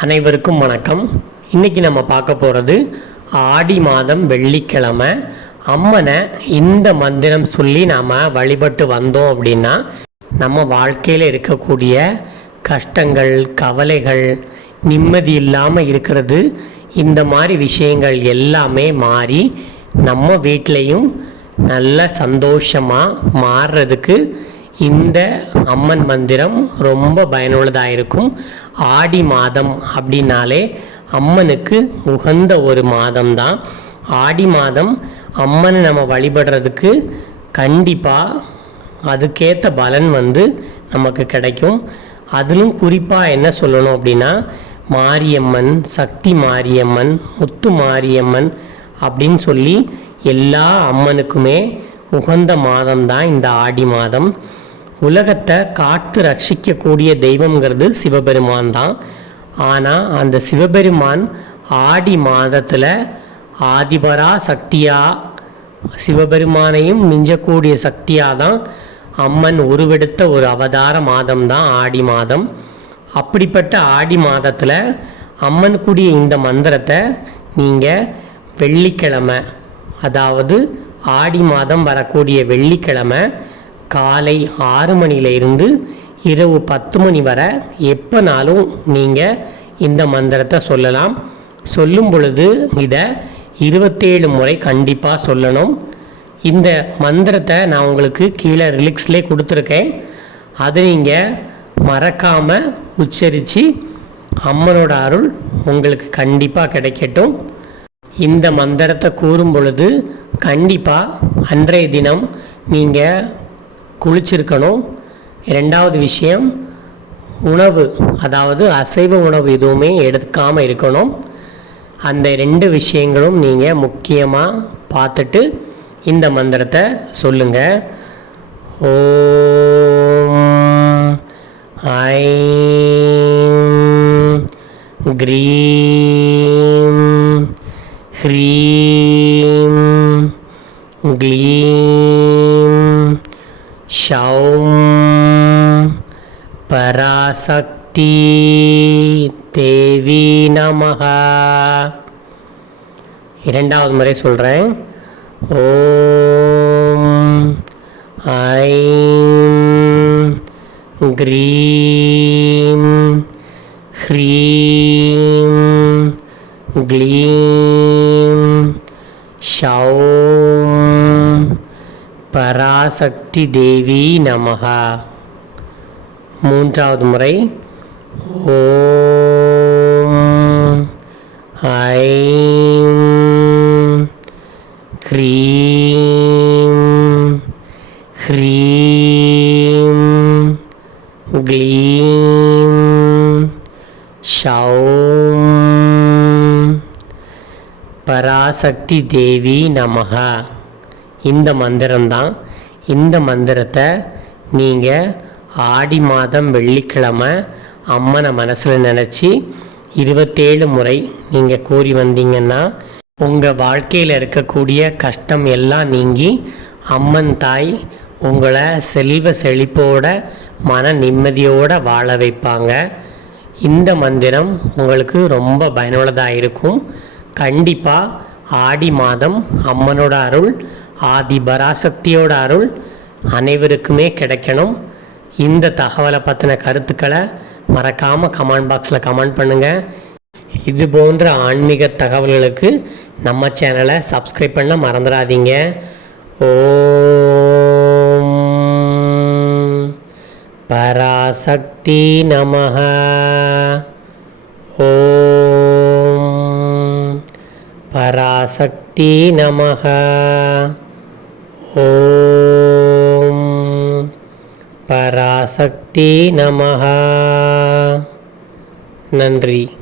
அனைவருக்கும் வணக்கம். இன்றைக்கி நம்ம பார்க்க போகிறது ஆடி மாதம் வெள்ளிக்கிழமை. அம்மனை இந்த மந்திரம் சொல்லி நாம் வழிபட்டு வந்தோம் அப்படின்னா நம்ம வாழ்க்கையில் இருக்கக்கூடிய கஷ்டங்கள் கவலைகள் நிம்மதி இல்லாமல் இருக்கிறது இந்த மாதிரி விஷயங்கள் எல்லாமே மாறி நம்ம வீட்லேயும் நல்ல சந்தோஷமாக மாறுறதுக்கு இந்த அம்மன் மந்திரம் ரொம்ப பயனுள்ளதாக இருக்கும் ஆடி மாதம் அப்படின்னாலே அம்மனுக்கு உகந்த ஒரு மாதம்தான். ஆடி மாதம் அம்மனை நம்ம வழிபடுறதுக்கு கண்டிப்பாக அதுக்கேற்ற பலன் வந்து நமக்கு கிடைக்கும். அதிலும் குறிப்பாக என்ன சொல்லணும் அப்படின்னா மாரியம்மன் சக்தி மாரியம்மன் முத்து மாரியம்மன் அப்படின்னு சொல்லி எல்லா அம்மனுக்குமே உகந்த மாதம்தான் இந்த ஆடி மாதம். உலகத்தை காத்து ரட்சிக்கக்கூடிய தெய்வங்கிறது சிவபெருமான் தான் ஆனால் அந்த சிவபெருமான் ஆடி மாதத்தில் ஆதிபரா சக்தியாக சிவபெருமானையும் மிஞ்சக்கூடிய சக்தியாக தான் அம்மன் உருவெடுத்த ஒரு அவதார மாதம் தான் ஆடி மாதம். அப்படிப்பட்ட ஆடி மாதத்தில் அம்மனுக்குரிய இந்த மந்திரத்தை நீங்கள் வெள்ளிக்கிழமை அதாவது ஆடி மாதம் வரக்கூடிய வெள்ளிக்கிழமை காலை ஆறு மணியிலிருந்து இரவு பத்து மணி வரை எப்போனாலும் நீங்கள் இந்த மந்திரத்தை சொல்லலாம். சொல்லும் பொழுது இதை இருபத்தேழு முறை கண்டிப்பாக சொல்லணும். இந்த மந்திரத்தை நான் உங்களுக்கு கீழே ரிலிக்ஸ்லே கொடுத்துருக்கேன். அதை நீங்கள் மறக்காமல் உச்சரித்து அம்மனோட அருள் உங்களுக்கு கண்டிப்பாக கிடைக்கட்டும். இந்த மந்திரத்தை கூறும் பொழுது கண்டிப்பாக அன்றைய தினம் நீங்கள் குளிச்சிருக்கணும். ரெண்டாவது விஷயம் உணவு அதாவது அசைவ உணவு எதுவுமே எடுக்காமல் இருக்கணும். அந்த ரெண்டு விஷயங்களும் நீங்கள் முக்கியமாக பார்த்துட்டு இந்த மந்திரத்தை சொல்லுங்கள் ஓம் ஐம் க்ரீம் ஹ்ரீம் க்ளீம் ஷௌம் பராசக்தி தேவி நமக இரண்டாவது முறை சொல்கிறேன் ஓம் ஐம் க்ரீம் ஹ்ரீம் க்ளீம் ஷௌம் பராசக்தி தேவி நமக மூன்றாவது முறை ஓம் ஐம் க்ரீம் ஹ்ரீம் க்ளீம் ஷௌம் பராசக்தி தேவி நமக இந்த மந்திரம்தான். இந்த மந்திரத்தை நீங்கள் ஆடி மாதம் வெள்ளிக்கிழமை அம்மனை மனசில் நினச்சி இருபத்தேழு முறை நீங்கள் கூறி வந்தீங்கன்னா உங்கள் வாழ்க்கையில் இருக்கக்கூடிய கஷ்டம் எல்லாம் நீங்கி அம்மன் தாய் உங்களை செல்வ செழிப்போட மன நிம்மதியோடு வாழ வைப்பாங்க. இந்த மந்திரம் உங்களுக்கு ரொம்ப பயனுள்ளதாக இருக்கும். கண்டிப்பாக ஆடி மாதம் அம்மனோட அருள் ஆதி பராசக்தியோட அருள் அனைவருக்குமே கிடைக்கணும். இந்த தகவலை பற்றின கருத்துக்களை மறக்காமல் கமெண்ட் பாக்ஸில் கமெண்ட் பண்ணுங்கள் இது போன்ற ஆன்மீக தகவல்களுக்கு நம்ம சேனலை சப்ஸ்கிரைப் பண்ண மறந்துடாதீங்க. ஓம் பராசக்தி நமஹ. ஓம் பராசக்தி நமஹ. ஓம். பராசக்தி நமஹ. நன்றி.